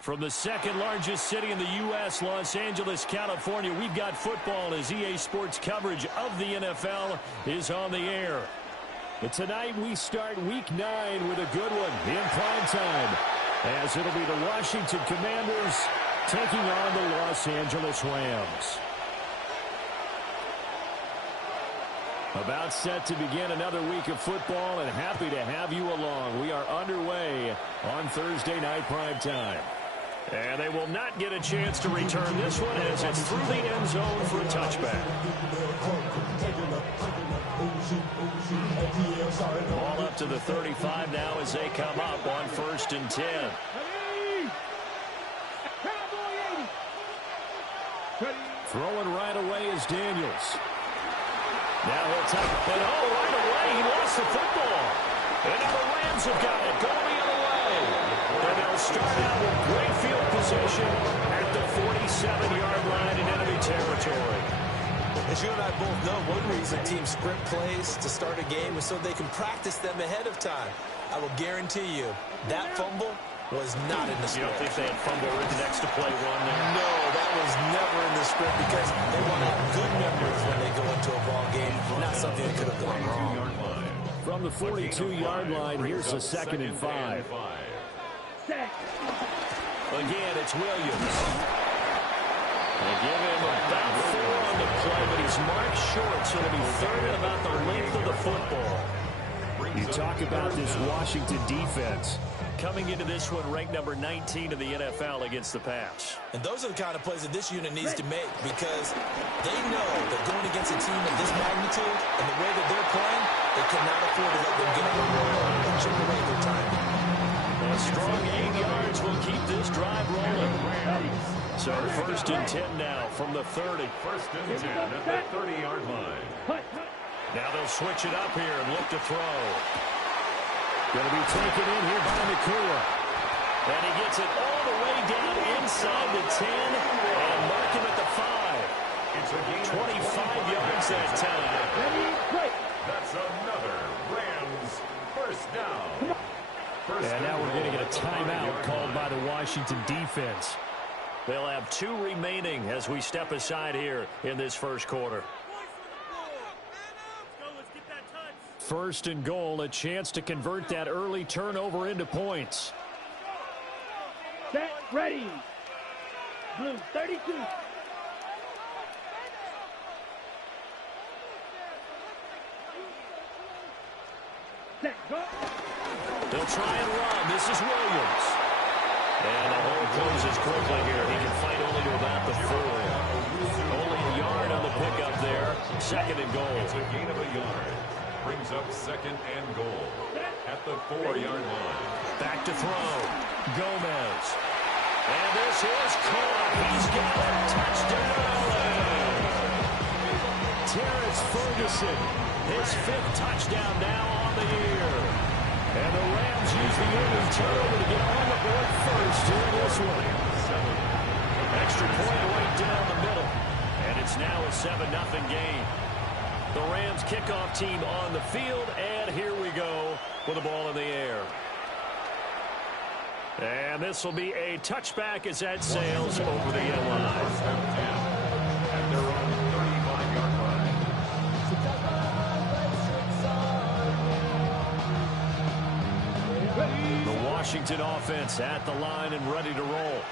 From the second largest city in the U.S., Los Angeles, California, we've got football as EA Sports coverage of the NFL is on the air. And tonight we start Week 9 with a good one in prime time, as it'll be the Washington Commanders taking on the Los Angeles Rams. About set to begin another week of football, and happy to have you along. We are underway on Thursday night prime time. And they will not get a chance to return this one as it's through the end zone for a touchback. Ball up to the 35 now as they come up on 1st and 10. Throwing right away is Daniels. Now he'll take it. And right away he lost the football. And now the Rams have got it. Going the other way. And they'll start out with great field position at the 47-yard line in enemy territory. As you and I both know, one reason teams script plays to start a game is so they can practice them ahead of time. I will guarantee you that fumble was not in the script. You don't think they had fumble written next to play one there? No, that was never in the script because they want to have good memories when they go into a ball game, not something that could have gone wrong. From the 42-yard line, here's a 2nd and 5. Again, it's Williams. They give him about 4 on the play, but he's marked short, so it'll be 3rd and about the length of the football. You talk about this Washington defense. Coming into this one, ranked number 19 in the NFL against the pass. And those are the kind of plays that this unit needs to make because they know that going against a team of this magnitude and the way that they're playing, they cannot afford to let them get on the roll and chip away their time. A strong 8 yards will keep this drive rolling. So 1st and 10 now from the 30. 1st and 10 at the 30-yard line. Now they'll switch it up here and look to throw. Going to be taken in here by Nakua. And he gets it all the way down inside the 10 and mark him at the 5. It's a gain 25 yards that time. That's another Rams first down. And now we're going to get a timeout called by the Washington defense. They'll have 2 remaining as we step aside here in this first quarter. 1st and goal, a chance to convert that early turnover into points. Set, ready. Blue, 32. Set, go. They'll try and run. This is Williams. And the hole closes quickly here. He can fight only to about the 4. Only a yard on the pickup there. 2nd and goal. It's a gain of a yard. Brings up 2nd and goal at the 4-yard line. Back to throw. Gomez. And this is caught. He's got a touchdown. Terrence Ferguson, his 5th touchdown now on the year. And the Rams use the early turnover to get on the board first in this one. Extra point right down the middle. And it's now a 7-0 game. The Rams kickoff team on the field, and here we go with the ball in the air. And this will be a touchback as that sails over the end line. At their own 35-yard line. The Washington offense at the line and ready to roll.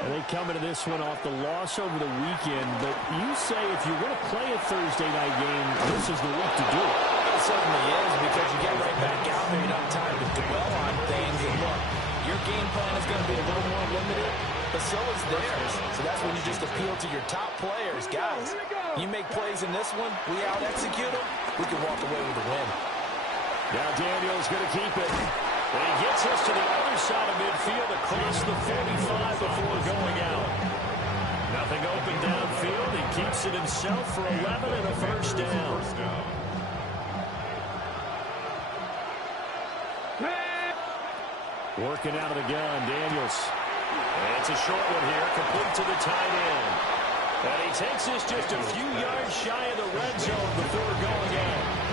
And they come into this one off the loss over the weekend. But you say if you're going to play a Thursday night game, this is the week to do it. It certainly is, because you get right back out there. You don't have time to dwell on things. And look, your game plan is going to be a little more limited, but so is theirs. So that's when you just appeal to your top players. Guys, you make plays in this one, we out-execute them, we can walk away with a win. Now Daniel's going to keep it. And he gets us to the other side of midfield across the 45 before going out. Nothing open downfield. He keeps it himself for 11 and a first down. Working out of the gun, Daniels. And it's a short one here, complete to the tight end. And he takes us just a few yards shy of the red zone before going out.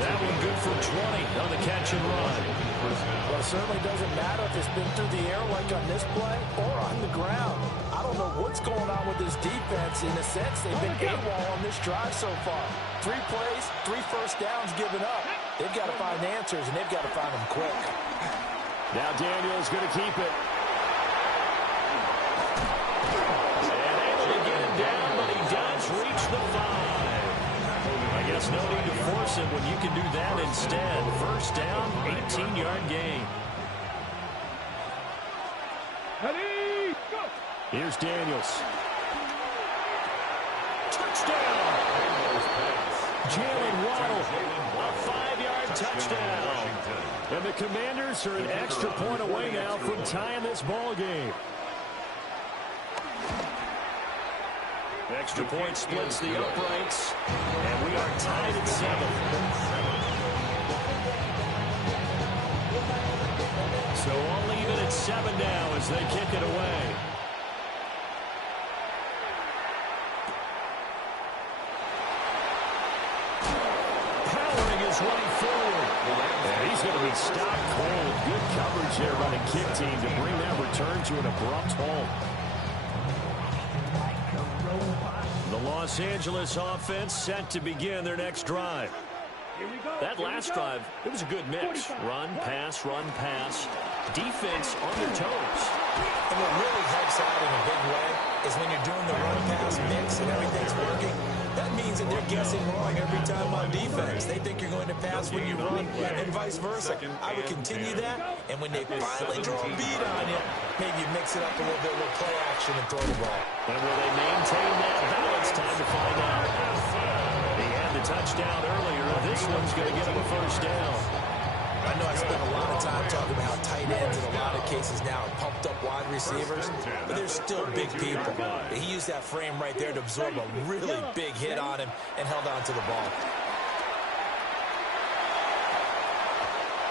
That one good for 20 on the catch and run. Well, it certainly doesn't matter if it's been through the air like on this play or on the ground. I don't know what's going on with this defense. In a sense, they've been AWOL on this drive so far. 3 plays, 3 first downs given up. They've got to find answers, and they've got to find them quick. Now Daniel's going to keep it. And able to get him down, but he does reach the 5. I guess no need to force it when you can do that instead. First down, 18-yard gain. Ready, go. Here's Daniels. Touchdown! Jalen Waddle, a 5-yard touchdown. And the Commanders are an extra point away now from tying this ball game. Extra point splits the uprights, and we are tied at 7. So all even at 7 now as they kick it away. Powering his way forward. And he's going to be stopped cold. Good coverage there by the kick team to bring that return to an abrupt halt. The Los Angeles offense set to begin their next drive. That last drive, it was a good mix. Run, pass, defense on their toes. And what really helps out in a big way is when you're doing the run-pass mix and everything's working, that means that they're guessing wrong every time on defense. They think you're going to pass when you run and vice versa. I would continue that, and when they finally draw a beat on you, maybe mix it up a little bit with play action and throw the ball. And will they maintain that balance? Time to find out. He had the touchdown earlier. This one's going to get him a first down. I know I spent a lot of time talking about how tight ends in a lot of cases now are pumped up wide receivers, but they're still big people. He used that frame right there to absorb a really big hit on him and held on to the ball.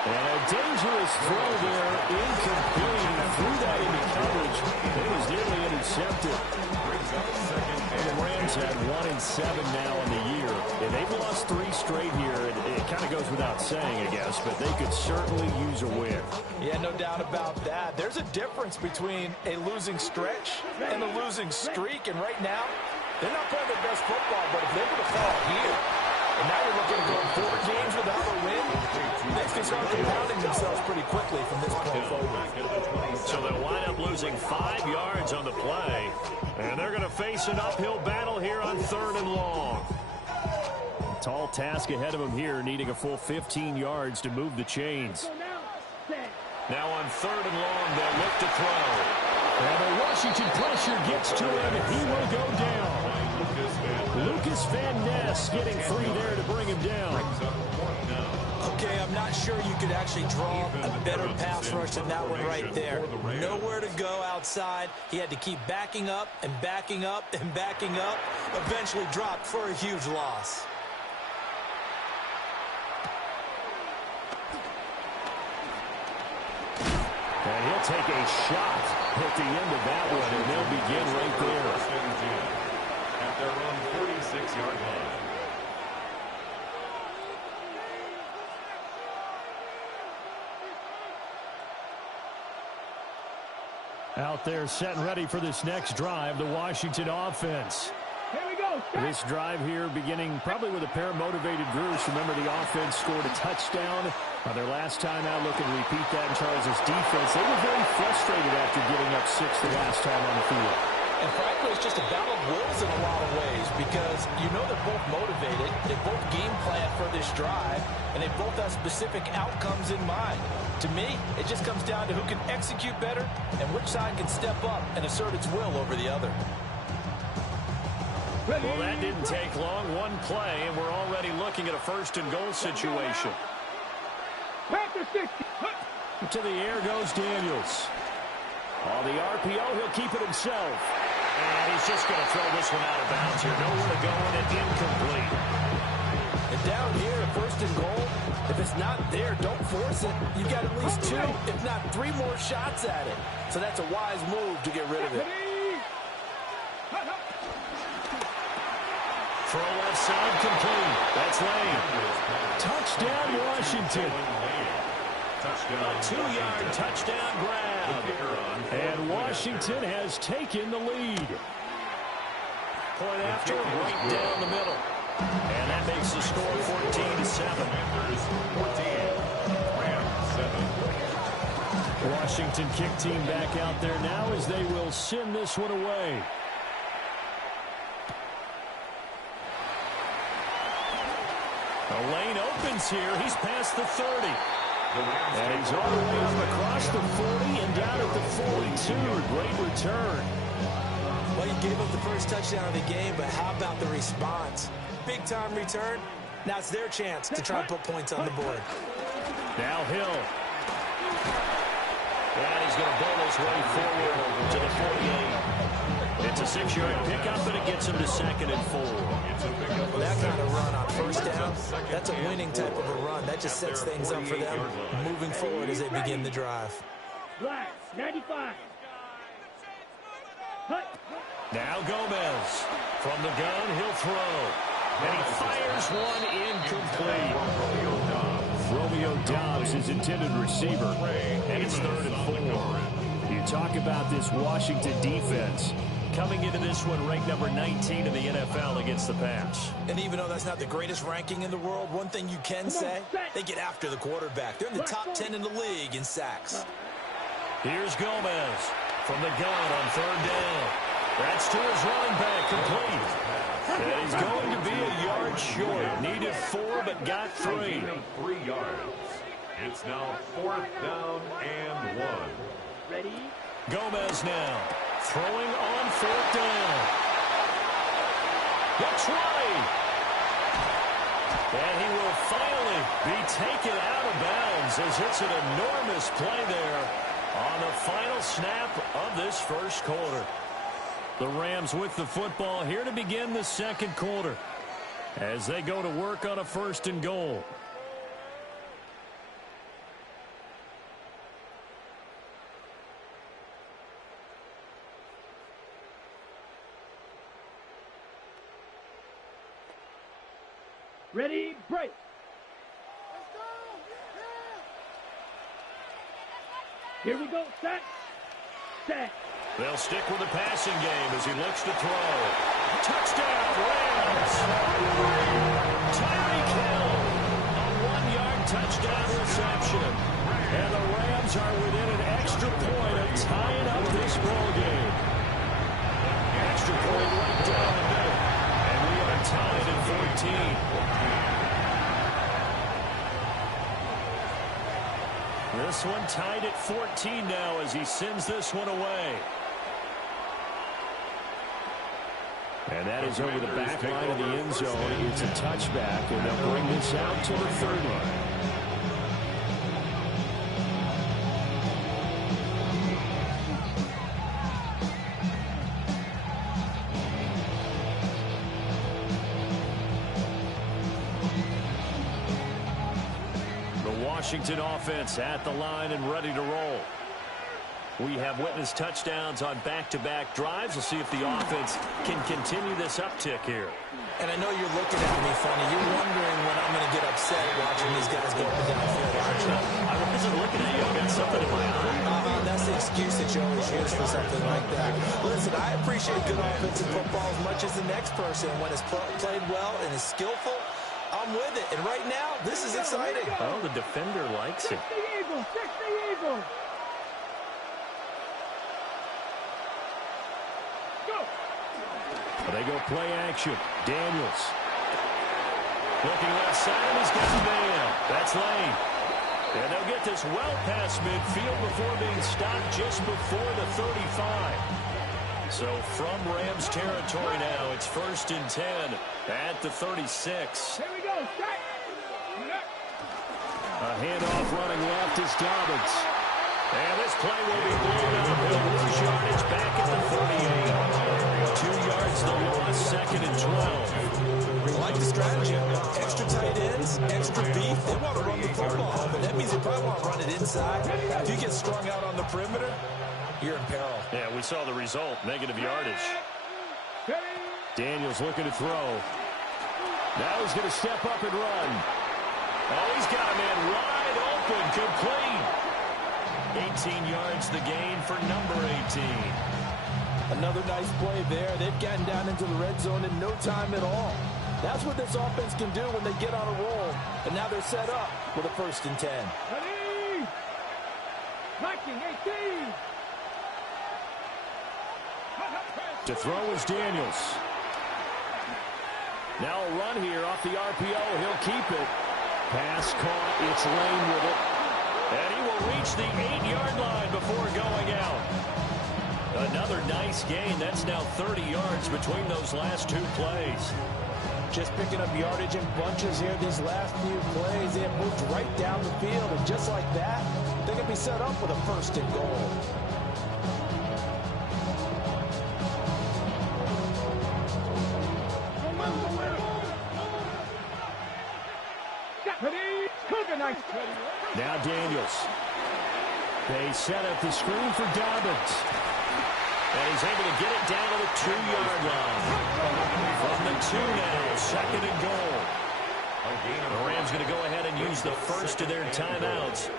And a dangerous throw there, incomplete. Threw that into coverage. It was nearly intercepted. And the Rams had 1-7 now in the year. And they've lost 3 straight here. It kind of goes without saying, I guess, but they could certainly use a win. Yeah, no doubt about that. There's a difference between a losing stretch and a losing streak. And right now, they're not playing their best football, but if they were to fall here, and now you're looking at going 4 games without a win, things can start compounding themselves pretty quickly from this point forward. So they'll wind up losing 5 yards on the play. And they're going to face an uphill battle here on 3rd and long. Tall task ahead of them here, needing a full 15 yards to move the chains. Now on 3rd and long, they'll look to throw. And the Washington pressure gets to him, and he will go down. Lucas Van Ness getting free there to bring him down. Okay, I'm not sure you could actually draw a better pass rush than that one right there. Nowhere to go outside. He had to keep backing up and backing up and backing up. Eventually dropped for a huge loss. And he'll take a shot at the end of that one, and they'll begin right there. At their own 46-yard line. Out there set and ready for this next drive, the Washington offense. Here we go. This drive here beginning probably with a pair of motivated Bruce. Remember, the offense scored a touchdown On their last time out, looking to repeat that in Charles' defense. They were very frustrated after giving up 6 the last time on the field. And frankly, it's just a battle of wills in a lot of ways because you know they're both motivated, they both game plan for this drive, and they both have specific outcomes in mind. To me, it just comes down to who can execute better and which side can step up and assert its will over the other. Well, that didn't take long. One play, and we're already looking at a first-and-goal situation. To the air goes Daniels. On the RPO, he'll keep it himself. And he's just going to throw this one out of bounds here. Nowhere to go, and it's incomplete. And down here, first and goal, if it's not there, don't force it. You've got at least 2, if not 3 more shots at it. So that's a wise move to get rid of it. Throw left side complete. That's Lane. Touchdown, Washington. A 2-yard touchdown grab. And Washington has taken the lead. Point after, right down the middle. And that makes the score 14-7. Washington kick team back out there now as they will send this one away. The lane opens here. He's past the 30. And he's all the way up across the 40 and down at the 42. Great return. Well, you gave up the first touchdown of the game, but how about the response? Big-time return. Now it's their chance to try and put points on the board. Now Hill. And he's going to bowl his way forward to the 48. It's a 6-yard pickup, and it gets him to 2nd and 4. Well, that kind of run on first down, that's a winning type of a run. That just sets things up for them moving forward as they begin the drive. Black, 95. Now Gomez. From the gun, he'll throw. And he fires one incomplete. Romeo Dobbs, his intended receiver. And it's 3rd and 4. You talk about this Washington defense. Coming into this one, ranked number 19 in the NFL against the pass. And even though that's not the greatest ranking in the world, one thing you can say, they get after the quarterback. They're in the top 10 in the league in sacks. Here's Gomez from the gun on 3rd down. That's to his running back, complete. And he's going to be a yard short. Needed 4, but got 3. 3 yards. It's now 4th down and 1. Ready? Gomez now. Throwing on 4th down. Looks right. And he will finally be taken out of bounds as it's an enormous play there on the final snap of this first quarter. The Rams with the football here to begin the second quarter as they go to work on a 1st and goal. Ready, break. Here we go, set. Set. They'll stick with the passing game as he looks to throw. Touchdown, Rams! Tyreek Hill, a 1-yard touchdown reception. And the Rams are within an extra point of tying up this ball game. Extra point right down the middle. And we are tied at 14. This one tied at 14 now as he sends this one away. And that is over the back line of the end zone. It's a touchback, and they'll bring this out to the 30. The Washington offense at the line and ready to roll. We have witnessed touchdowns on back-to-back drives. We'll see if the offense can continue this uptick here. And I know you're looking at me funny. You're wondering when I'm going to get upset watching these guys go up and down the field, aren't you? I wasn't looking at you. I've got something in my eye. That's the excuse that you always use for something like that. Listen, I appreciate good offensive football as much as the next person. When it's played well and is skillful, I'm with it. And right now, this is exciting. Oh, the defender likes it. Check the eagle. Check the eagle. Go. They go play action. Daniels. Looking left side, he's got a man. That's Lane. And they'll get this well past midfield before being stopped just before the 35. So from Rams territory now, it's 1st and 10 at the 36. Here we go. Set. A handoff running left is Dobbins. And this play will be blown up. He'll lose yardage back at the 38. 2 yards the loss, 2nd and 12. I like the strategy. Extra tight ends, extra beef. They want to run the football, but that means they probably want to run it inside. If you get strung out on the perimeter, you're in peril. Yeah, we saw the result. Negative yardage. Daniels looking to throw. Now he's going to step up and run. Oh, he's got a man wide open. Complete. 18 yards the gain for number 18. Another nice play there. They've gotten down into the red zone in no time at all. That's what this offense can do when they get on a roll. And now they're set up with a 1st and 10. Ready. Marking 18. To throw is Daniels. Now a run here off the RPO. He'll keep it. Pass caught. It's Lane with it. And he will reach the 8-yard line before going out. Another nice gain. That's now 30 yards between those last 2 plays. Just picking up yardage in bunches here these last few plays. They have moved right down the field. And just like that, they're going to be set up with a 1st and goal. Now Daniels. They set up the screen for Dobbins. And he's able to get it down to the 2-yard line. From the 2 now, 2nd and goal. The Rams going to go ahead and use the first of their timeouts.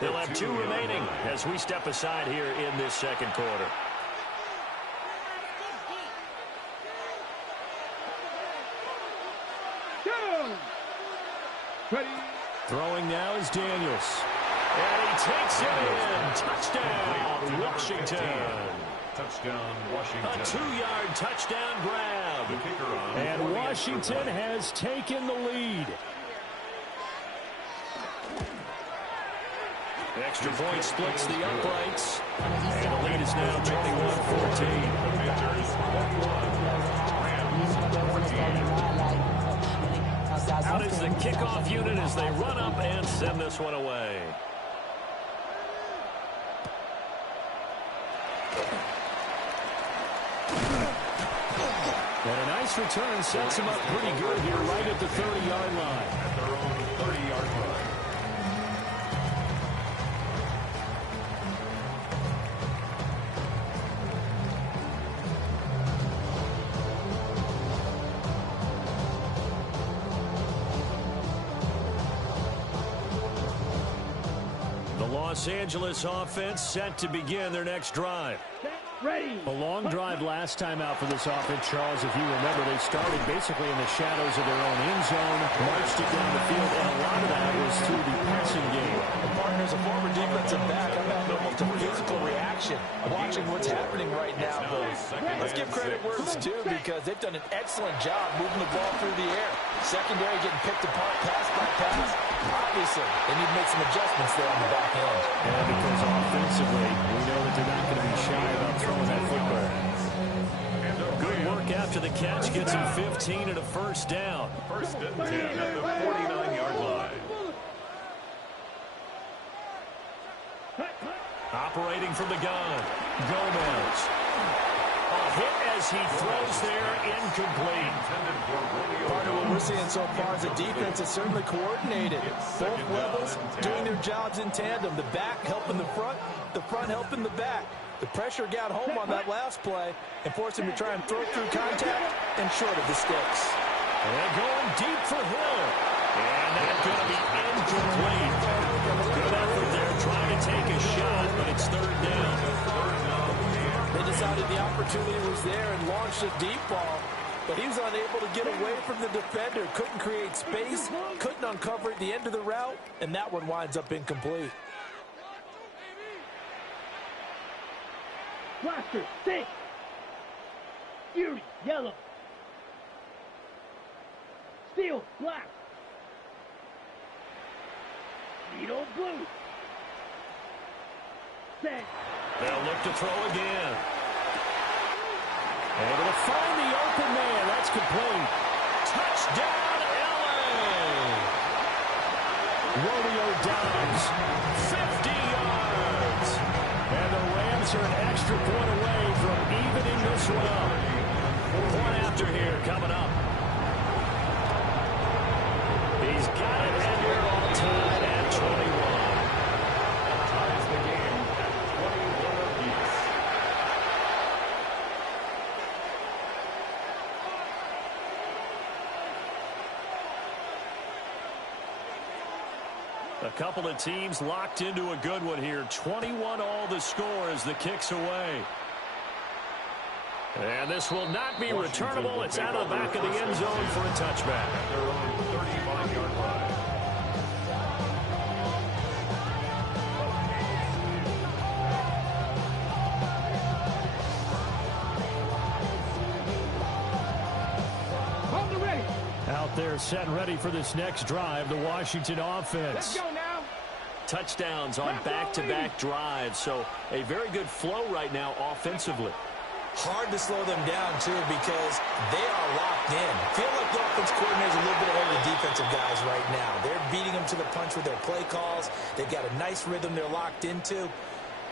They'll have 2 remaining as we step aside here in this 2nd quarter. Ready. Throwing now is Daniels. And he takes it in. Touchdown, Washington. Touchdown, Washington. A 2-yard touchdown grab. And Washington has taken the lead. Extra point splits the uprights. And the lead is now 21-14. Out is the kickoff unit as they run up and send this one away. And a nice return sets him up pretty good here right at the 30-yard line. At their own 30-yard line. Los Angeles offense set to begin their next drive. Ready. A long drive last time out for this offense, Charles. If you remember, they started basically in the shadows of their own end zone, marched it down the field, and a lot of that was through the passing game. And partners, a former defensive back, I'm having almost a physical reaction watching what's happening right now. Let's give credit where it's due because they've done an excellent job moving the ball through the air. Secondary getting picked apart pass by pass. Obviously, they need to make some adjustments there on the back end. Yeah, because offensively, we know that they're not going to be shy about throwing that football. Good work after the catch. Gets him 15 and a 1st down. 1st and 10 at the 49-yard line. Operating from the gun, Gomez. A hit as he throws there, incomplete. Part of what we're seeing so far is the defense is certainly coordinated. Both levels doing their jobs in tandem. The back helping the front helping the back. The pressure got home on that last play and forced him to try and throw through contact and short of the sticks. And going deep for Hill. And that's going to be incomplete. Good effort there trying to take a shot, but it's 3rd down. They decided the opportunity was there and launched a deep ball. but he was unable to get away from the defender. Couldn't create space, couldn't uncover at the end of the route, and that one winds up incomplete. Blaster, 6. Fury, yellow. Steel, black. Needle, blue. Set. They'll look to throw again. Able to find the open man. That's complete. Touchdown, LA! Rodeo Dobbs, 50 yards. And the Rams are an extra point away from evening this one up. Point after here coming up. He's got it, and you're all tied at 21. Ties the game at 21 apiece. A couple of teams locked into a good one here. 21 all the score as the kick's away. And this will not be returnable. It's out of the back of the end zone for a touchback. At their own 35-yard line. Hold the ready. Out there set and ready for this next drive, the Washington offense. Let's go now. Touchdowns on back-to-back drives, so a very good flow right now offensively. Hard to slow them down, too, because they are locked in. Feel like the offense coordinator is a little bit ahead of the defensive guys right now. They're beating them to the punch with their play calls. They've got a nice rhythm they're locked into.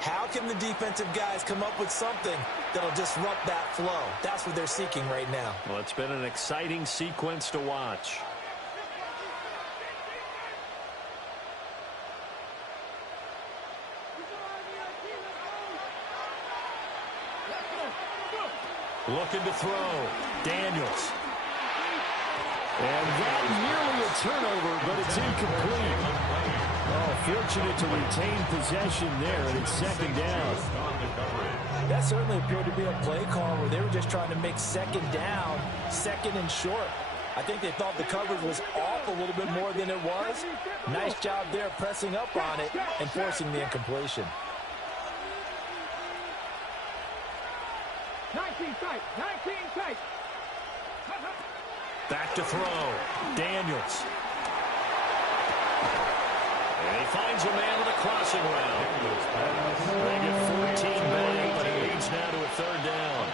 How can the defensive guys come up with something that'll disrupt that flow? That's what they're seeking right now. Well, it's been an exciting sequence to watch. Looking to throw. Daniels. And that nearly a turnover, but it's incomplete. Oh, fortunate to retain possession there, and it's second down. That certainly appeared to be a play call where they were just trying to make second down, second and short. I think they thought the coverage was off a little bit more than it was. Nice job there pressing up on it and forcing the incompletion. 19 tight. 19 tight. Back to throw. Daniels. And he finds a man with a crossing route. They get 14 back, but it leads now to a third down.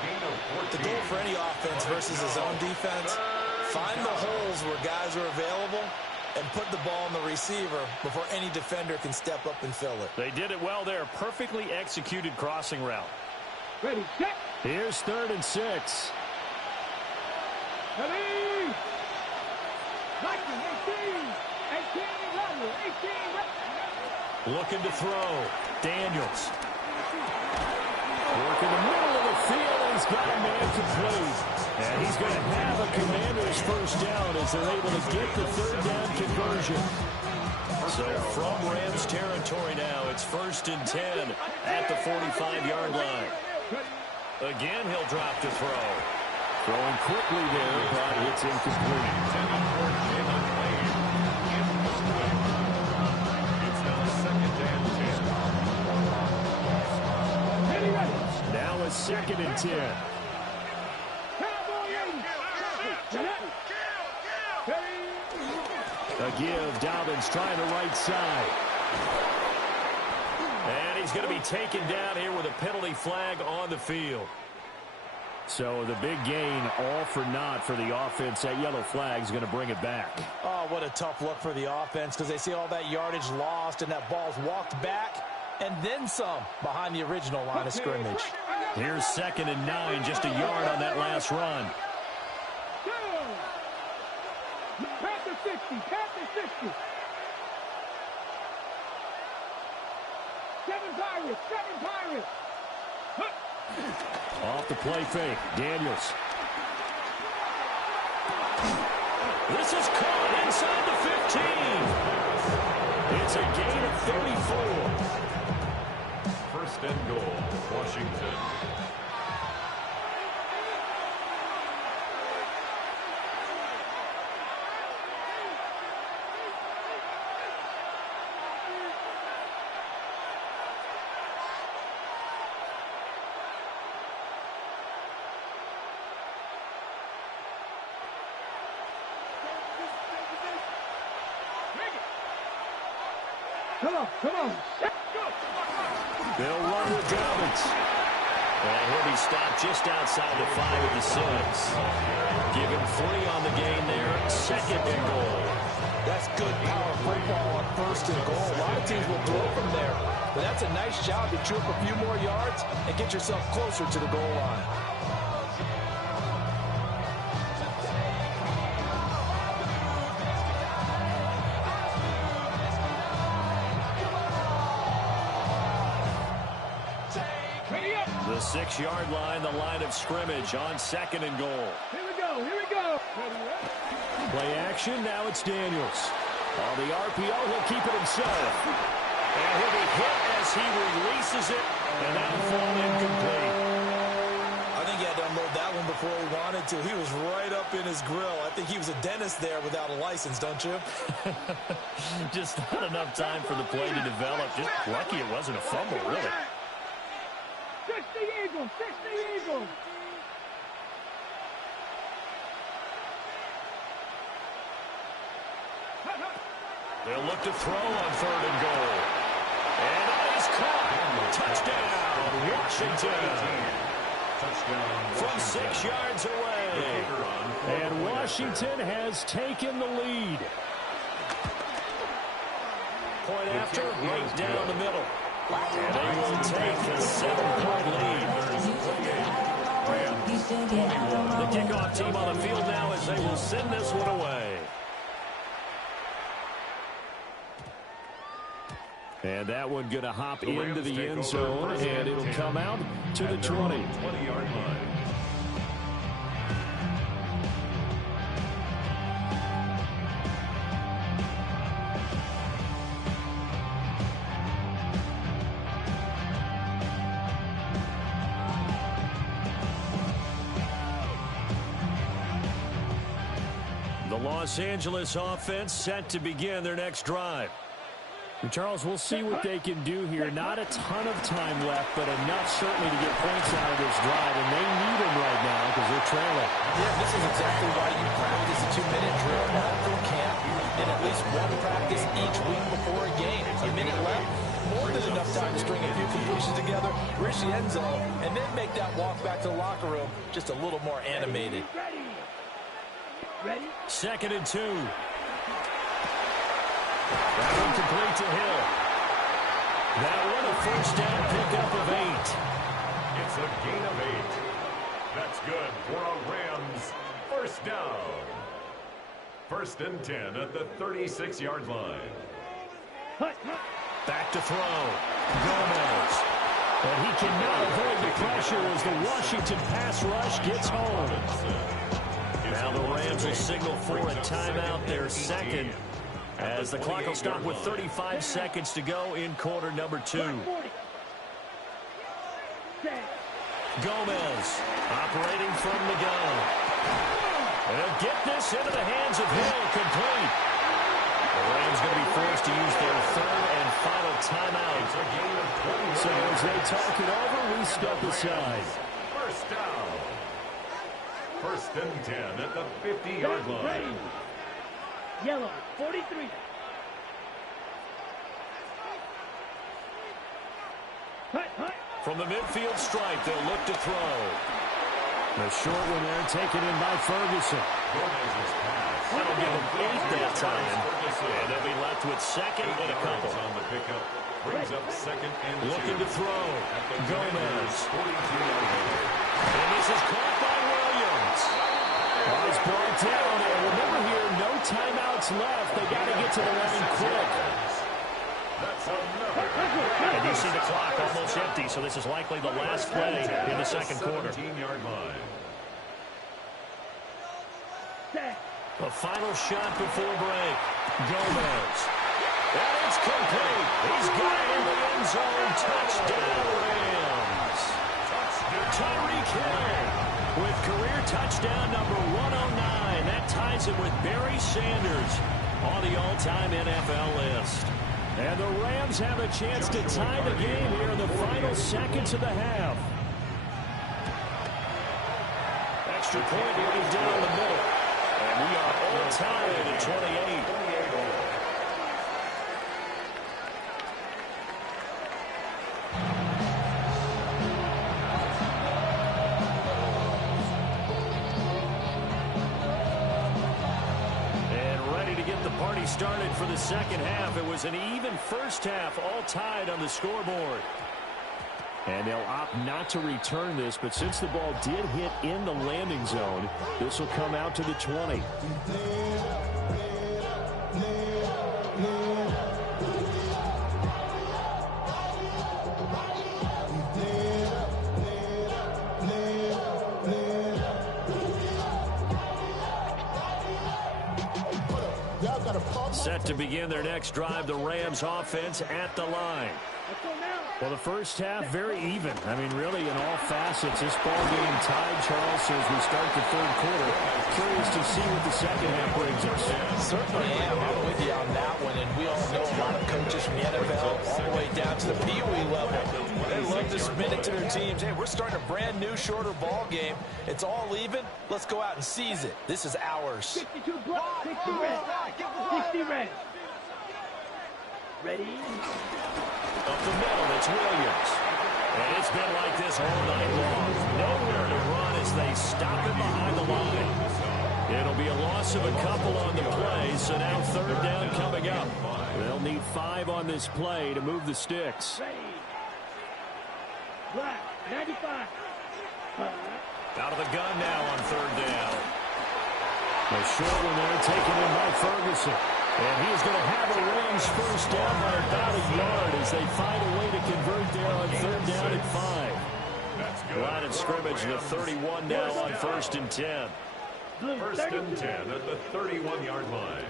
The goal for any offense versus his own defense, find the holes where guys are available and put the ball in the receiver before any defender can step up and fill it. They did it well there. Perfectly executed crossing route. Ready, set. Here's 3rd and 6. Ready. 19, 18, 18, Looking to throw. Daniels. Work in the middle of the field. He's got a man complete. And he's going to have a Commander's first down as they're able to get the third down conversion. So from Rams territory now, it's 1st and 10 at the 45-yard line. Again, he'll drop to throw. Throwing quickly there, but it's incomplete. It's now 2nd and 10. Now a 2nd and 10. A give, Dobbins trying the right side. And he's going to be taken down here with a penalty flag on the field. So the big gain, all for naught for the offense. That yellow flag is going to bring it back. Oh, what a tough look for the offense because they see all that yardage lost and that ball's walked back and then some behind the original line of scrimmage. Here's 2nd and 9, just a yard on that last run. Past the 60, past the 60. 7 Pirates, 7 Pirates. Off the play fake, Daniels. This is caught inside the 15. It's a gain of 34. 1st and goal, Washington. Come on, come on. They'll run with Dobbins. And he'll be stopped just outside the 5 of the 6. Give him 3 on the gain there. 2nd and goal. That's good power football on 1st and goal. A lot of teams will throw from there. But that's a nice job to chew up a few more yards and get yourself closer to the goal line. The 6-yard line, the line of scrimmage on 2nd and goal. Here we go, here we go. Play action, now it's Daniels. On the RPO, he'll keep it himself. And he'll be hit as he releases it, and that'll fall incomplete. I think he had to unload that one before he wanted to. He was right up in his grill. I think he was a dentist there without a license, don't you? Just not enough time for the play to develop. Just lucky it wasn't a fumble, really. 60 Eagles, 60 Eagles. They'll look to throw on 3rd and goal. And that is caught. Touchdown, Washington. Touchdown. From 6 yards away. And Washington has taken the lead. Point after, right down the middle. And they will take a 7-point lead. The kickoff team on the field now as they will send this one away. And that one going to hop into the end zone, and it'll come out to the 20-yard line. The Los Angeles offense set to begin their next drive. Charles, we'll see what they can do here. Not a ton of time left, but enough certainly to get points out of this drive, and they need them right now because they're trailing. Yeah, this is exactly why you practice a 2-minute drill all through camp and at least one practice each week before a game. A minute left, more than enough time to string a few completions together, reach the end zone, and then make that walk back to the locker room just a little more animated. Ready? 2nd and 2. That one complete to Hill. That one a first down pickup of 8. It's a gain of 8. That's good for a Rams first down. 1st and 10 at the 36-yard line. Back to throw. Gomez. And he cannot avoid the pressure as the Washington pass rush gets home. Now the Rams will signal for a timeout, their 2nd. As the clock will stop with 35 seconds to go in quarter number 2. Gomez operating from the gun. And he'll get this into the hands of Hill, complete. The Rams going to be forced to use their 3rd and final timeout. So as they talk it over, we step aside. First down. 1st and 10 at the 50-yard line. Yellow, 43. From the midfield stripe, they'll look to throw. The short one there taken in by Ferguson. That'll give them 8 that time. And they'll be left with 2nd and a couple. On the pickup. Brings up 2nd and 2. Looking to throw. Gomez. And this is caught by Williams. He's brought down, and remember here, no timeouts left. They got to get to the line quick. And you see the clock almost empty, so this is likely the last play in the 2nd quarter. 17-yard line. The final shot before break. Gomez. And it's complete. He's got it in the end zone. Touchdown, Rams. Tyreek Hill with career touchdown number 109. That ties him with Barry Sanders on the all-time NFL list. And the Rams have a chance to tie the game here in the final seconds of the half. Extra point running down the middle. And we are all tied at 28. started for the second half. It was an even first half, all tied on the scoreboard. And they'll opt not to return this, but since the ball did hit in the landing zone, this will come out to the 20. Set to begin their next drive, the Rams offense at the line. Well, the first half, very even. I mean, really, in all facets, this ball game tied, Charles, as we start the third quarter. Curious to see what the second half brings us. Certainly am. I'm with you on that one, and we all know a lot of coaches from the NFL all the way down to the Pee Wee level. They love to spin it to their teams. Hey, we're starting a brand new, shorter ball game. It's all even. Let's go out and seize it. This is ours. 62 block, 60 red. 60 red. Ready? Up the middle, it's Williams. And it's been like this all night long. Nowhere to run as they stop him behind the line. It'll be a loss of a couple on the play, so now third down coming up. They'll need 5 on this play to move the sticks. Ready. Black, 95. Out of the gun now on third down. A short one there taken in by Ferguson. And he is going to have a Rams first down by about a yard as they find a way to convert there on third down at 5. Line of scrimmage, the 31 now on 1st and 10. First and 10 at the 31-yard line.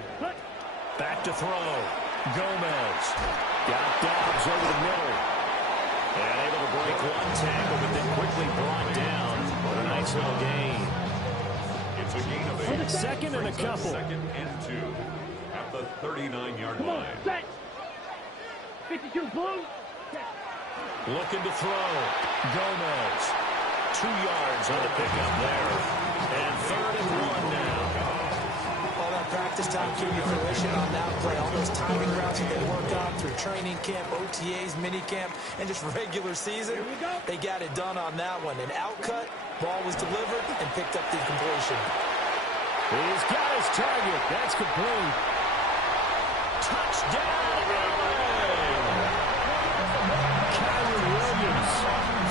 Back to throw. Gomez. Got Dobbs over the middle. And able to break one tackle, but then quickly brought down. What a nice little gain. It's a gain of 8. Second and a couple. Second and 2 at the 39-yard Come on, line. set. 52 blue. Looking to throw. Gomez. 2 yards on the pickup there. And third and 1 now. All that practice time came to fruition on that play. All those timing routes that they work on through training camp, OTAs, minicamp, and just regular season. They got it done on that one. An outcut, ball was delivered, and picked up the completion. He's got his target. That's complete. Touchdown, Kyrie Williams,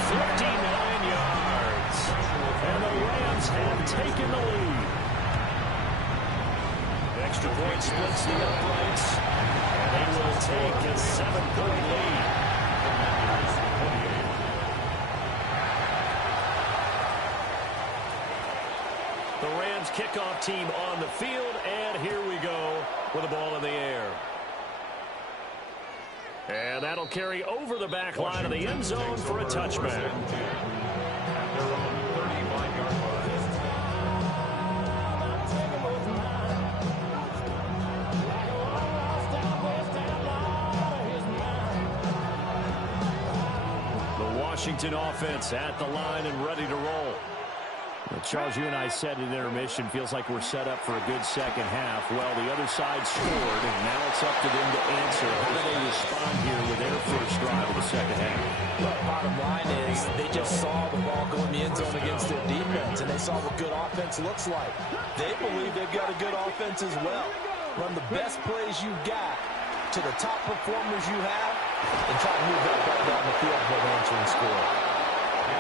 59 yards. And the Rams have taken the lead. Extra point splits the uprights. And they will take a 7-point lead. The Rams kickoff team on the field, and here we go with the ball in the air. And that'll carry over the back line of the end zone for a touchback. At their own 35-yard line. The Washington offense at the line and ready to roll. Well, Charles, you and I said in intermission, feels like we're set up for a good second half. Well, the other side scored, and now it's up to them to answer. How do they respond here with their first drive of the second half? Well, bottom line is they just saw the ball go in the end zone against their defense, and they saw what good offense looks like. They believe they've got a good offense as well. Run the best plays you've got to the top performers you have, and try to move that ball down the field for an answering score.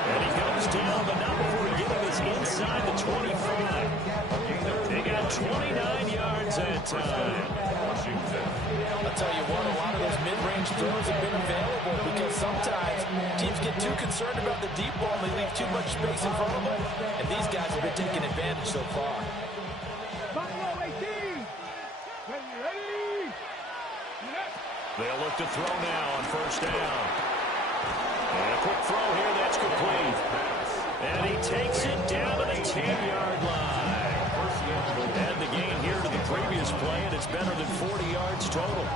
And he goes down, but not before getting us inside the 25. They got 29 yards that time. I'll tell you what, a lot of those mid-range throws have been available because sometimes teams get too concerned about the deep ball and they leave too much space in front of them. And these guys have been taking advantage so far. They'll look to throw now on first down. And a quick throw here, that's complete. And he takes it down to the 10-yard line. Add the gain here to the previous play, and it's better than 40 yards total.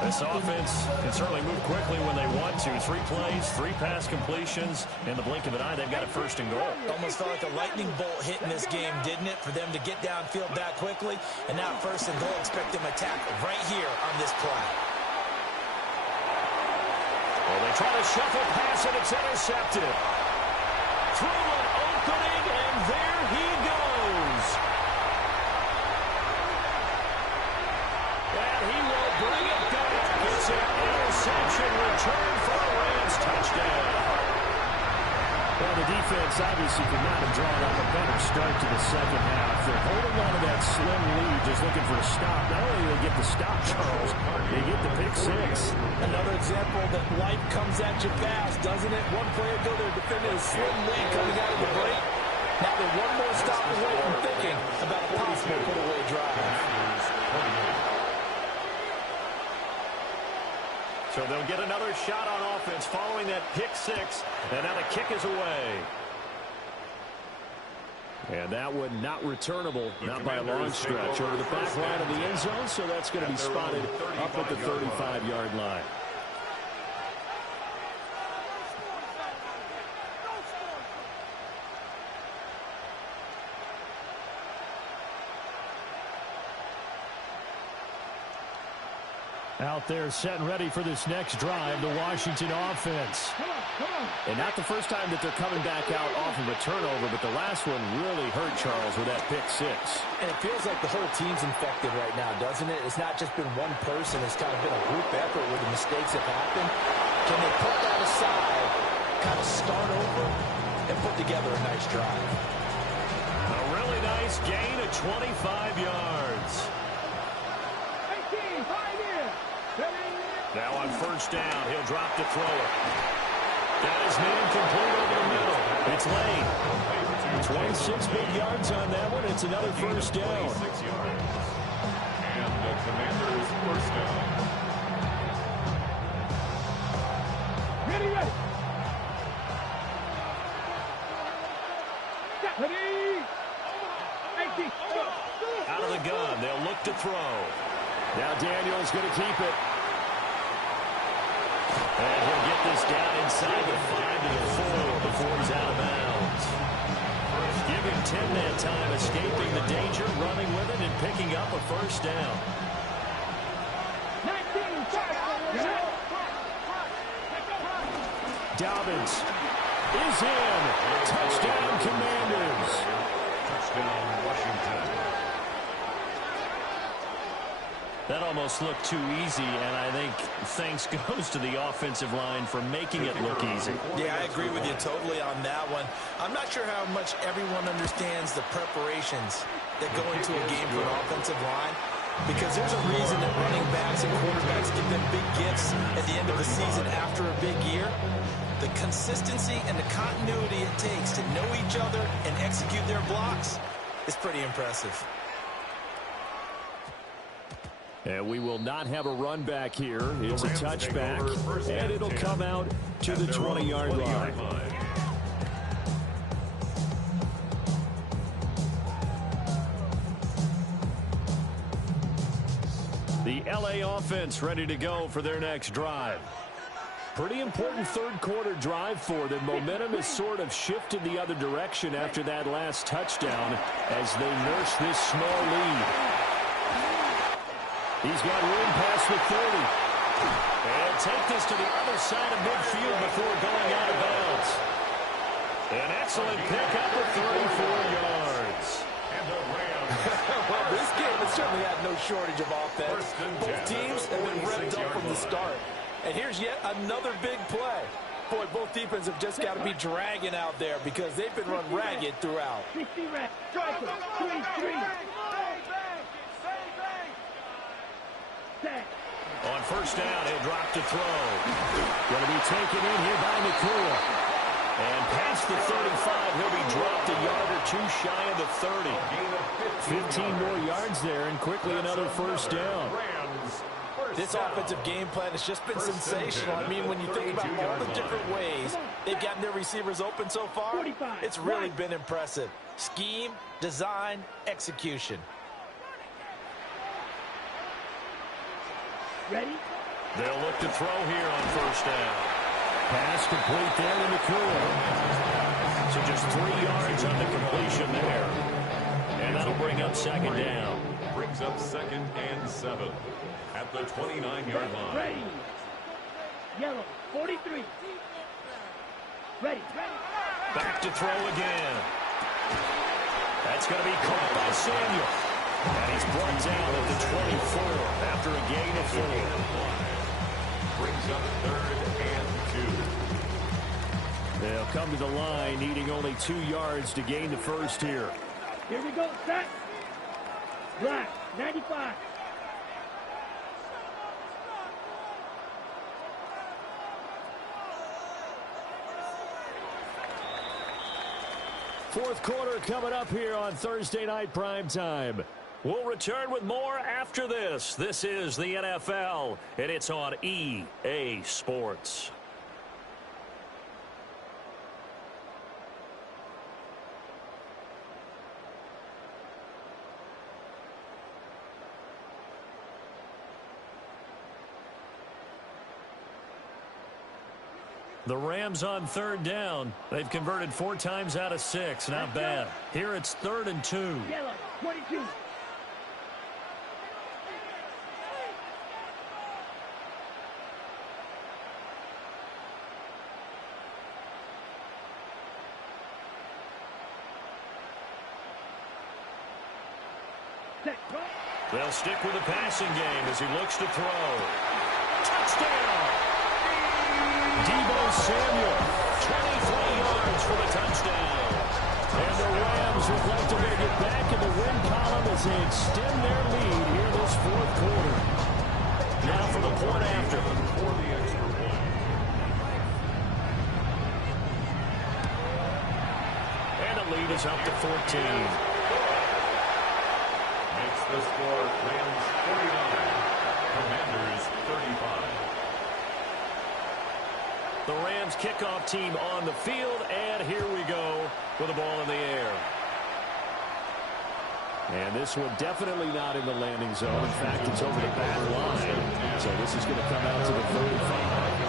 This offense can certainly move quickly when they want to. 3 plays, 3 pass completions. In the blink of an eye, they've got a first and goal. Almost felt like a lightning bolt hit in this game, didn't it? For them to get downfield that quickly. And now first and goal, expect them to tackle right here on this play. Well, they try to shuffle pass, and it's intercepted. Through an opening, and there he goes. Reception returned for a Rams touchdown. Well, the defense obviously could not have drawn up a better start to the second half. They're holding on to that slim lead, just looking for a stop. Not only do they get the stop, Charles, they get the pick six. Another example that life comes at you fast, doesn't it? One play ago, they're defending a slim lead coming out of the break. Now they're one more stop away from thinking about a possible put-away drive. So they'll get another shot on offense following that pick six. And now the kick is away. And that one not returnable, not by a long stretch, over the back line of the end zone. So that's going to be spotted up at the 35-yard line. Out there set and ready for this next drive, the Washington offense. And not the first time that they're coming back out off of a turnover, but the last one really hurt Charles with that pick six. And it feels like the whole team's infected right now, doesn't it? It's not just been one person. It's kind of been a group effort where the mistakes have happened. Can they put that aside, kind of start over, and put together a nice drive? A really nice gain of 25 yards. Now on first down, he'll drop to throw it. That is man complete over the middle. It's Lane. 26 big yards on that one. It's another first down. 26 yards. And the Commanders' first down. Ready, ready. Out of the gun, they'll look to throw. Now Daniel's going to keep it. And he'll get this down inside the 5 to the 4 before he's out of bounds. Give him 10 that time, escaping the danger, running with it, and picking up a first down. Dobbins is in. Touchdown, Commanders. Touchdown, Washington. That almost looked too easy, and I think thanks goes to the offensive line for making it look easy. Yeah, I agree with you totally on that one. I'm not sure how much everyone understands the preparations that go into a game for an offensive line, because there's a reason that running backs and quarterbacks give them big gifts at the end of the season after a big year. The consistency and the continuity it takes to know each other and execute their blocks is pretty impressive. And we will not have a run back here. It's a touchback, and it'll come out to the 20-yard line. The LA offense ready to go for their next drive. Pretty important third-quarter drive for them. Momentum has sort of shifted the other direction after that last touchdown as they nurse this small lead. He's got room past the 30. And take this to the other side of midfield before going out of bounds. An excellent pickup of 34 yards. Well, this game has certainly had no shortage of offense. Both teams have been revved up from the start. And here's yet another big play. Boy, both defenses have just got to be dragging out there because they've been run ragged throughout. 60 reps. Strike him. 3-3. On first down, he'll drop to throw. Going to be taken in here by Nakua. And past the 35, he'll be dropped a yard or two shy of the 30. 15 more yards there, and quickly another first down. This offensive game plan has just been sensational. I mean, when you think about all the different ways they've gotten their receivers open so far, it's really been impressive. Scheme, design, execution. Ready? They'll look to throw here on first down. Pass complete there to Nakua. So just 3 yards on the completion there. And that'll bring up second down. Brings up 2nd and 7 at the 29-yard line. Ready. Yellow. 43. Ready. Back to throw again. That's going to be caught by Samuel. And he's brought down at the 24 after a gain of 4. brings up 3rd and 2. They'll come to the line, needing only 2 yards to gain the first here. Here we go, set. Black, 95. Fourth quarter coming up here on Thursday Night Primetime. We'll return with more after this. This is the NFL, and it's on EA Sports. The Rams on 3rd down. They've converted 4 times out of 6. Not bad. Here it's 3rd and 2. Yellow, 22. They'll stick with the passing game as he looks to throw. Touchdown! Deebo Samuel, 23 yards for the touchdown. And the Rams would like to make it back in the win column as they extend their lead here this 4th quarter. Now for the point after. For the extra point. And the lead is up to 14. Makes the score Rams 49, Commanders 35. The Rams kickoff team on the field, and here we go with the ball in the air. And this one definitely not in the landing zone. In fact, it's over the back line. So this is going to come out to the 35.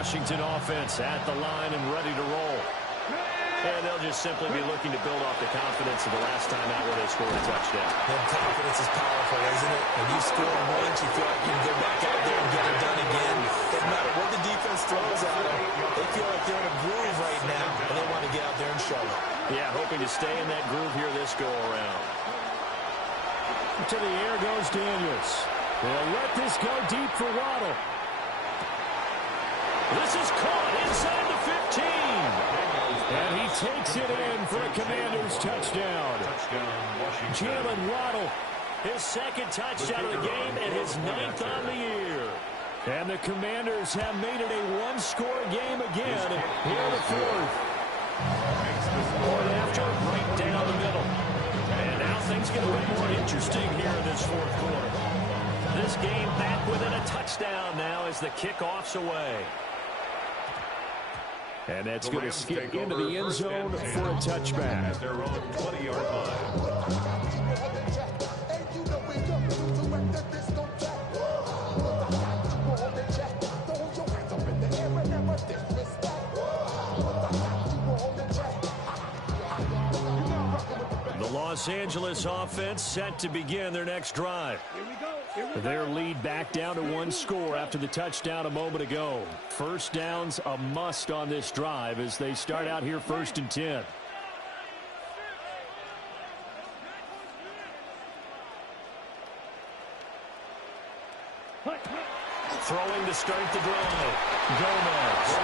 Washington offense at the line and ready to roll. And they'll just simply be looking to build off the confidence of the last time out where they scored a touchdown. And confidence is powerful, isn't it? When you score once, you feel like you can go back out there and get it done again. Doesn't matter what the defense throws at them. They feel like they're in a groove right now, and they want to get out there and show it. Yeah, hoping to stay in that groove here this go-around. To the air goes Daniels. They'll let this go deep for Waddle. This is caught inside the 15. And he takes it in for a Commander's touchdown. Jalen Waddle, his 2nd touchdown of the game and his 9th on the year. And the Commanders have made it a 1-score game again here in the 4th. Point after, right down the middle. And now things get a bit more interesting here in this 4th quarter. This game back within a touchdown now as the kickoff's away. And that's going to skip into the end zone for a touchback. At their own 20-yard line. The Los Angeles offense set to begin their next drive. Here we go. Here we go. Their lead back down to 1 score after the touchdown a moment ago. First down's a must on this drive as they start out here 1st and 10. Throwing to start the drive. Gomez.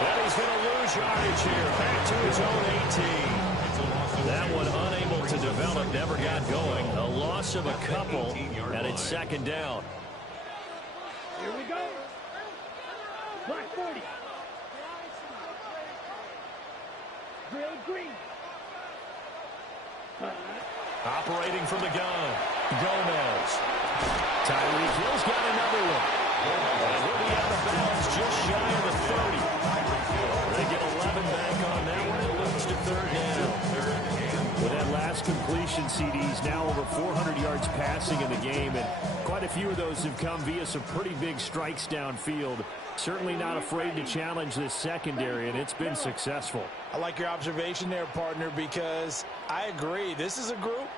And he's going to lose yardage here. Back to his own 18. That one unable to develop, never got going. A loss of a couple, and it's 2nd down. Here we go. Black 40. Drill green. Operating from the gun. Gomez. Tyreek Hill's got another one. And he'll be out of bounds just shy of the 30. They get 11 back on that one. It moves to 3rd down. With that last completion, CD's now over 400 yards passing in the game, and quite a few of those have come via some pretty big strikes downfield. Certainly not afraid to challenge this secondary, and it's been successful. I like your observation there, partner, because I agree. This is a group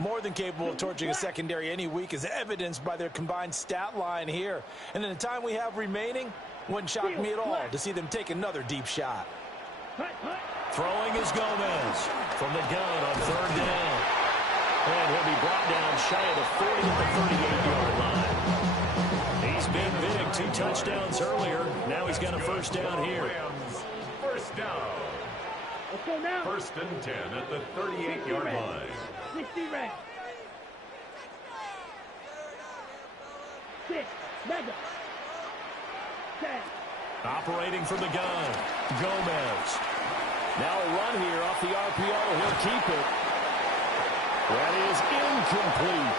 More than capable of torching a secondary any week, as evidenced by their combined stat line here. And in the time we have remaining, wouldn't shock me at all to see them take another deep shot. Throwing is Gomez from the gun on 3rd down. And he'll be brought down shy of the 40 at the 38-yard line. He's been big, 2 touchdowns earlier. Now he's got a 1st down here. First down. Let's go now. 1st and 10 at the 38-yard line. 60 reps. 6. Mega. 10. Operating from the gun, Gomez. Now a run here off the RPO. He'll keep it. That is incomplete.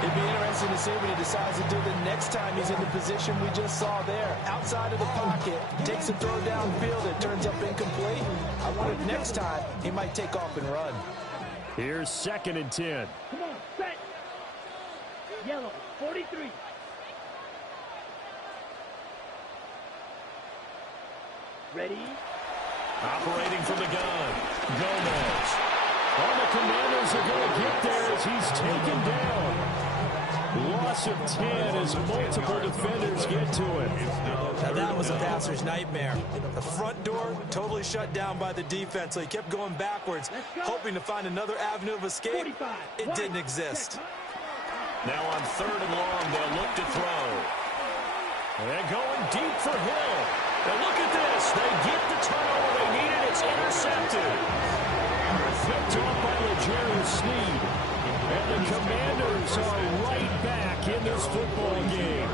It'd be interesting to see what he decides to do the next time he's in the position we just saw there. Outside of the pocket, takes a throw downfield, it turns up incomplete. I wonder if next time he might take off and run. Here's 2nd and 10. Come on, set. Yellow, 43. Ready? Operating from the gun, Gomez. All the Commanders are going to get there as he's taken down. Loss of 10 as multiple defenders get to him. Now that was a passer's nightmare. The front door totally shut down by the defense, so he kept going backwards, hoping to find another avenue of escape. It didn't exist. Now on 3rd and long, they'll look to throw. And going deep for Hill. And look at this. They get the turnover they needed. It's intercepted. Picked off by Legarius Sneed. And the Commanders are right back in this football game.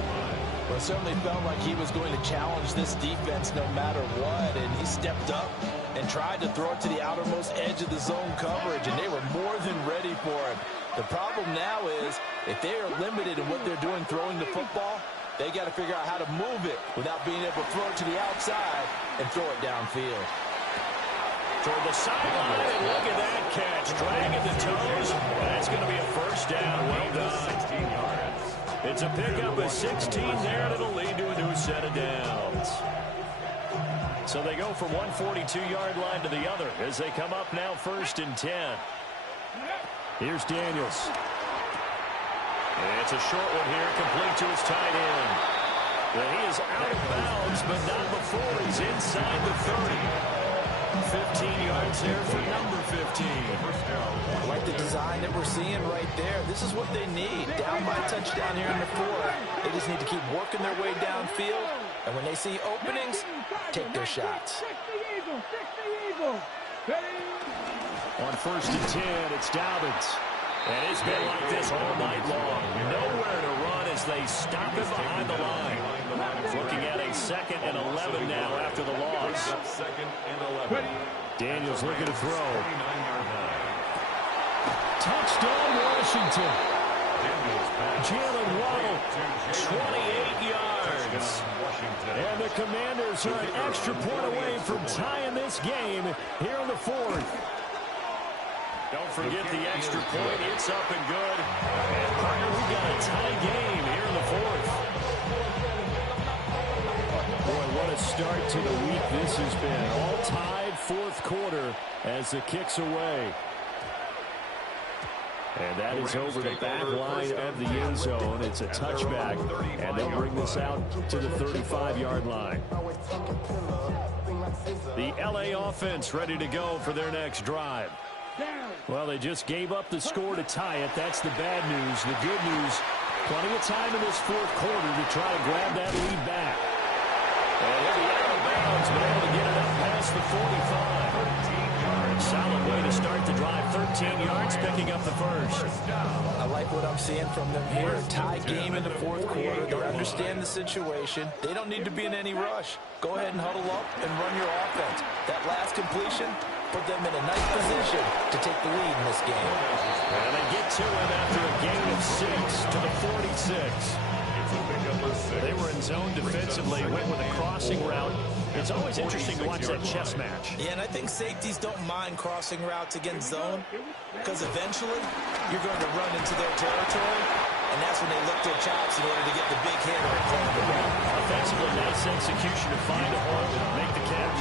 Well, it certainly felt like he was going to challenge this defense no matter what, and he stepped up and tried to throw it to the outermost edge of the zone coverage, and they were more than ready for him. The problem now is, if they are limited in what they're doing throwing the football, they got to figure out how to move it without being able to throw it to the outside and throw it downfield. Toward the sideline, and look at that catch. Dragging the toes. That's going to be a 1st down. Well done. 16 yards. It's a pickup of 16 there, and it'll lead to a new set of downs. So they go from one 42-yard line to the other as they come up now 1st and 10. Here's Daniels. It's a short one here, complete to his tight end. But he is out of bounds, but not before he's inside the 30. 15 yards there for number 15. I like the design that we're seeing right there. This is what they need. Down by a touchdown here in the 4th. They just need to keep working their way downfield. And when they see openings, take their shots. On 1st and 10, it's Dobbins. And it's been like this all night long. Nowhere to run as they stop him behind the line. Looking at a 2nd and 11 now after the loss. 2nd and 11. Daniels looking to throw. Touchdown, Washington. Jalen Waddle, 28 yards. And the Commanders are an extra point away from tying this game here in the 4th. Don't forget the extra point. It's up and good. And partner, we've got a tie game here in the 4th. Boy, what a start to the week this has been. All tied 4th quarter as the kick's away. And that is over the back line of the end zone. It's a touchback, and they'll bring this out to the 35-yard line. The LA offense ready to go for their next drive. Well, they just gave up the score to tie it. That's the bad news. The good news, plenty of time in this 4th quarter to try to grab that lead back. And he'll be out of bounds, but able to get it up past the 45. Solid way to start the drive. 13 yards, picking up the 1st. I like what I'm seeing from them here. Tie game in the 4th quarter. They understand the situation. They don't need to be in any rush. Go ahead and huddle up and run your offense. That last completion put them in a nice position to take the lead in this game. And they get to him after a gain of 6 to the 46. They were in zone defensively, went with a crossing route. It's always interesting to watch that chess match. Yeah, and I think safeties don't mind crossing routes against zone because eventually you're going to run into their territory, and that's when they lick their chops in order to get the big hit or play the ball. Offensively, nice execution to find a hole and make the catch.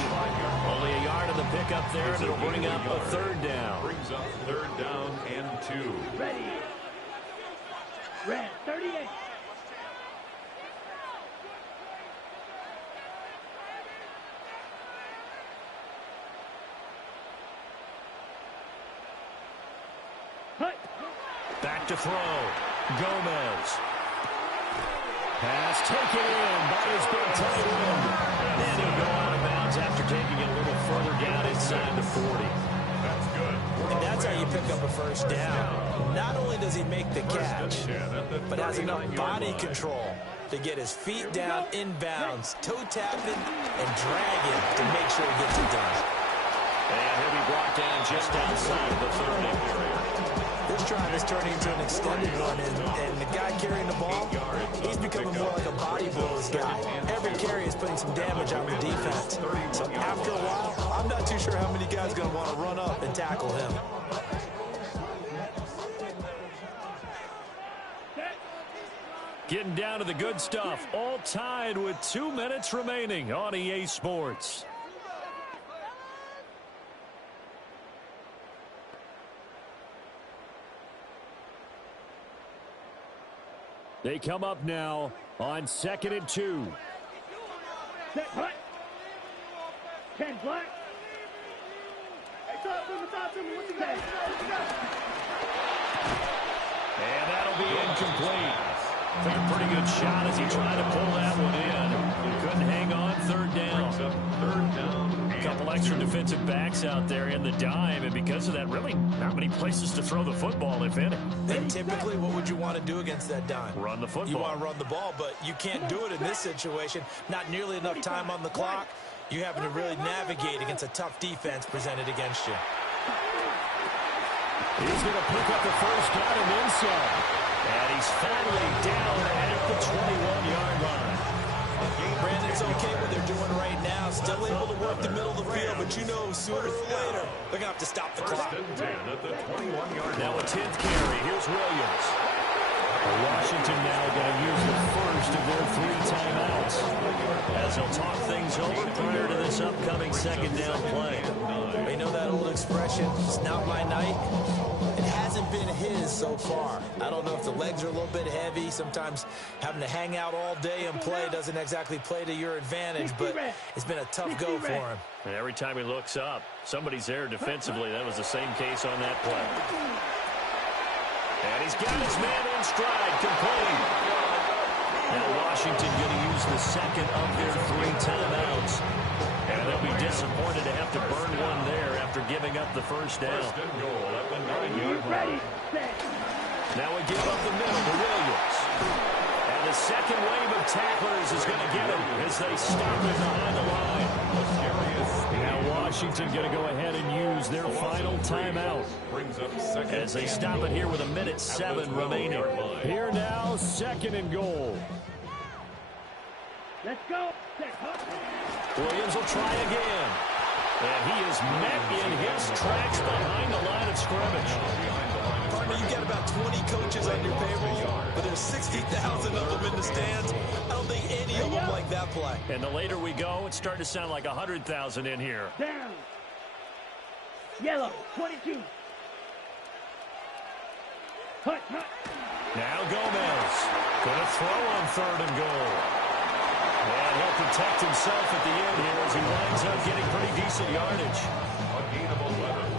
Only a yard of the pickup. up there, and it'll bring up a third down. Brings up third down and 2. Ready. Red 38. Back to throw. Gomez. Pass taken in by his big tight end. And he'll go out of bounds after taking it a little further down inside the 40. That's good. And that's how you pick up a first down. Not only does he make the catch, but has enough body control to get his feet down inbounds, toe tapping, and dragging to make sure he gets it done. And he'll be brought down just outside of the 30. This drive is turning into an extended run, and the guy carrying the ball, he's becoming more like a body blows guy. Every carry is putting some damage on the defense. So after a while, I'm not too sure how many guys are going to want to run up and tackle him. Getting down to the good stuff. All tied with 2 minutes remaining on EA Sports. They come up now on 2nd and 2. Set black. 10 black. What you got? And that'll be incomplete. Took a pretty good shot as he tried to pull that one in. Couldn't hang on. Third down. A couple extra defensive backs out there in the dime, and because of that, really not many places to throw the football, if any. And typically, what would you want to do against that dime? Run the football. You want to run the ball, but you can't do it in this situation. Not nearly enough time on the clock. You having to really navigate against a tough defense presented against you. He's going to pick up the first down and then some. And he's finally down at the 21-yard line. Brandon, it's okay what they're doing right now. Still able to work the middle of the field, but you know sooner or later they're going to have to stop the clock. First and 10 at the 21-yard line. Now a 10th carry. Here's Williams. Washington now going to use the first of their 3 timeouts as they'll talk things over prior to this upcoming second down play. You know that old expression, it's not my night? It hasn't been his so far. I don't know if the legs are a little bit heavy. Sometimes having to hang out all day and play doesn't exactly play to your advantage, but it's been a tough go for him. And every time he looks up, somebody's there defensively. That was the same case on that play. And he's got his man in stride, complete. Now Washington going to use the second of their 3 timeouts. And they'll be disappointed to have to burn one there after giving up the first down. First and goal at the 9-yard line. Now we give up the middle to Williams. And the second wave of tacklers is going to get him as they stop him behind the line. Now Washington going to go ahead and use their final timeout as they stop it here with 1:07 remaining. Here now, 2nd and goal. Let's go. Williams will try again. And he is met in his tracks behind the line of scrimmage. Partner, you've got about 20 coaches on your payroll, but there's 60,000 of them in the stands. I don't think any of them like that play. And the later we go, it's starting to sound like 100,000 in here. Down. Yellow, 22. Hut. Now Gomez going to throw on 3rd and goal. And he'll protect himself at the end here as he winds up getting pretty decent yardage. A gain of 11.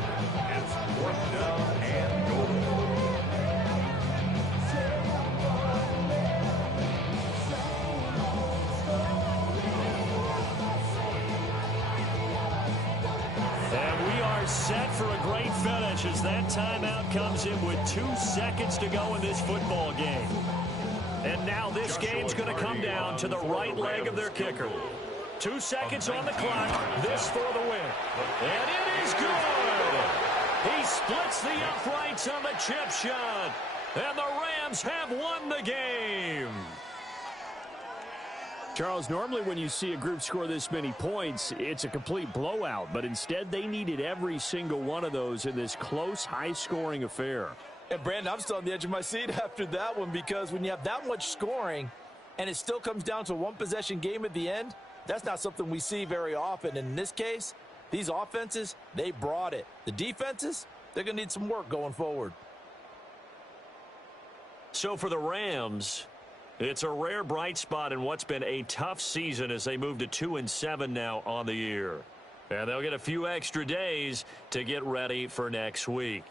It's 4th down and goal. And we are set for a great finish as that timeout comes in with 2 seconds to go in this football game. And now this game's going to come down to the right leg of their kicker. 2 seconds on the clock. This for the win. And it is good. He splits the uprights on the chip shot. And the Rams have won the game. Charles, normally when you see a group score this many points, it's a complete blowout. But instead, they needed every single one of those in this close, high-scoring affair. And Brandon, I'm still on the edge of my seat after that one because when you have that much scoring and it still comes down to a 1-possession game at the end, that's not something we see very often. In this case, These offenses, they brought it. The defenses, they're going to need some work going forward. So for the Rams, it's a rare bright spot in what's been a tough season as they move to 2-7 now on the year. And they'll get a few extra days to get ready for next week.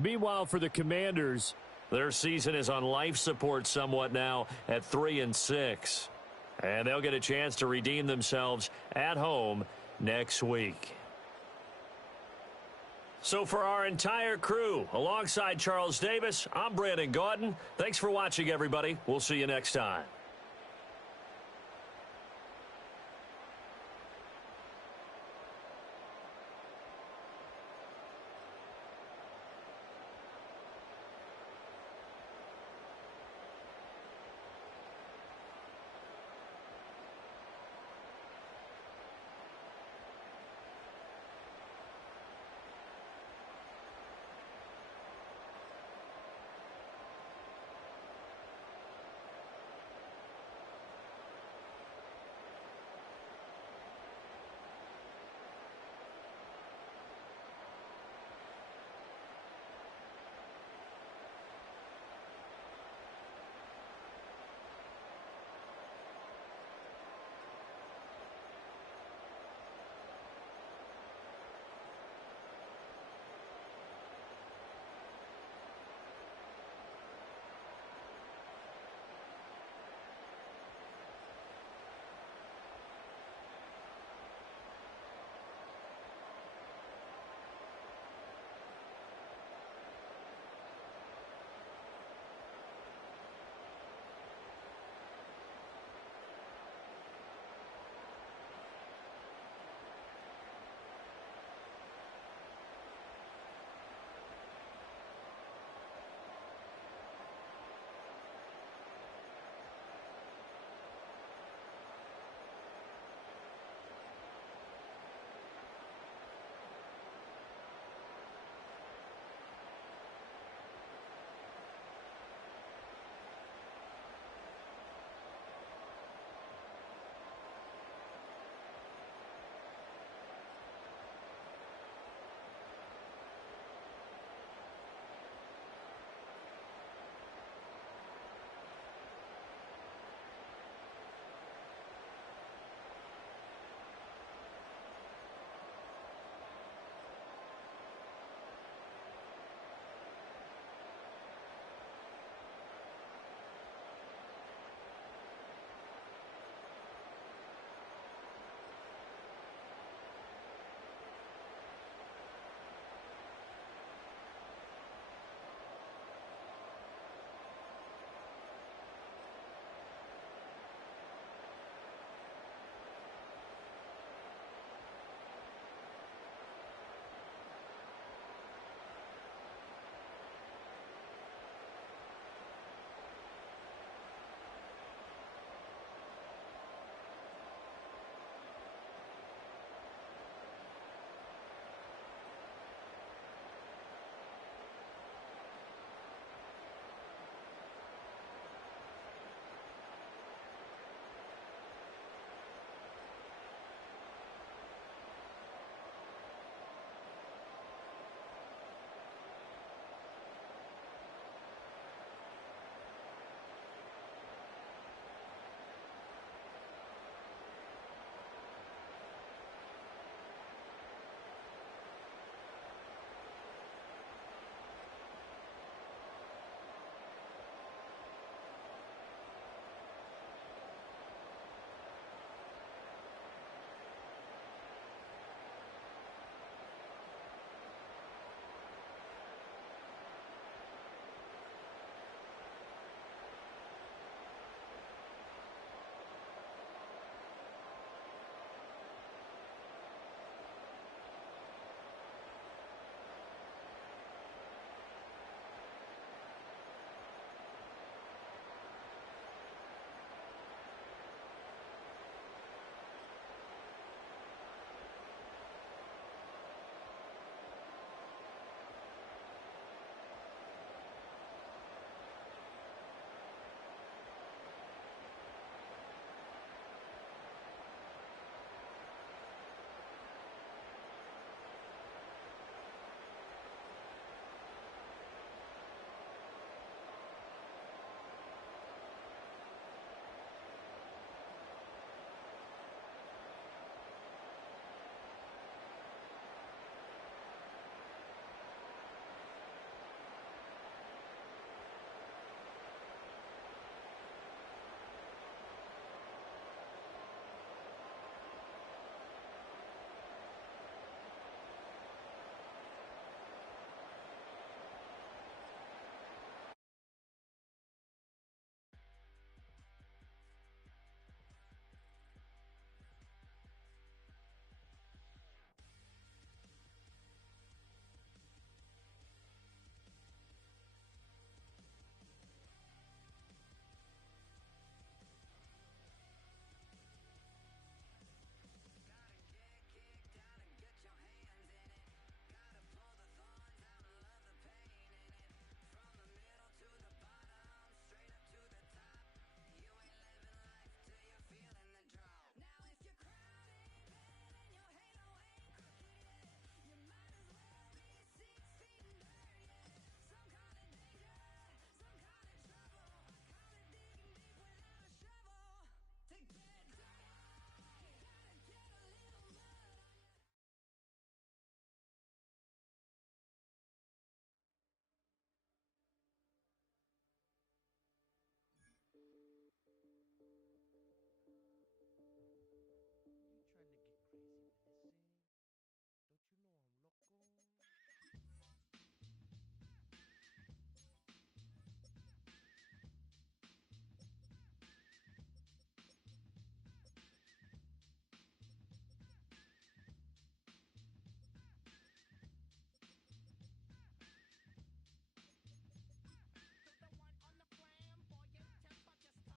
Meanwhile, for the Commanders, their season is on life support somewhat now at 3-6. And they'll get a chance to redeem themselves at home next week. So for our entire crew, alongside Charles Davis, I'm Brandon Gaudin. Thanks for watching, everybody. We'll see you next time.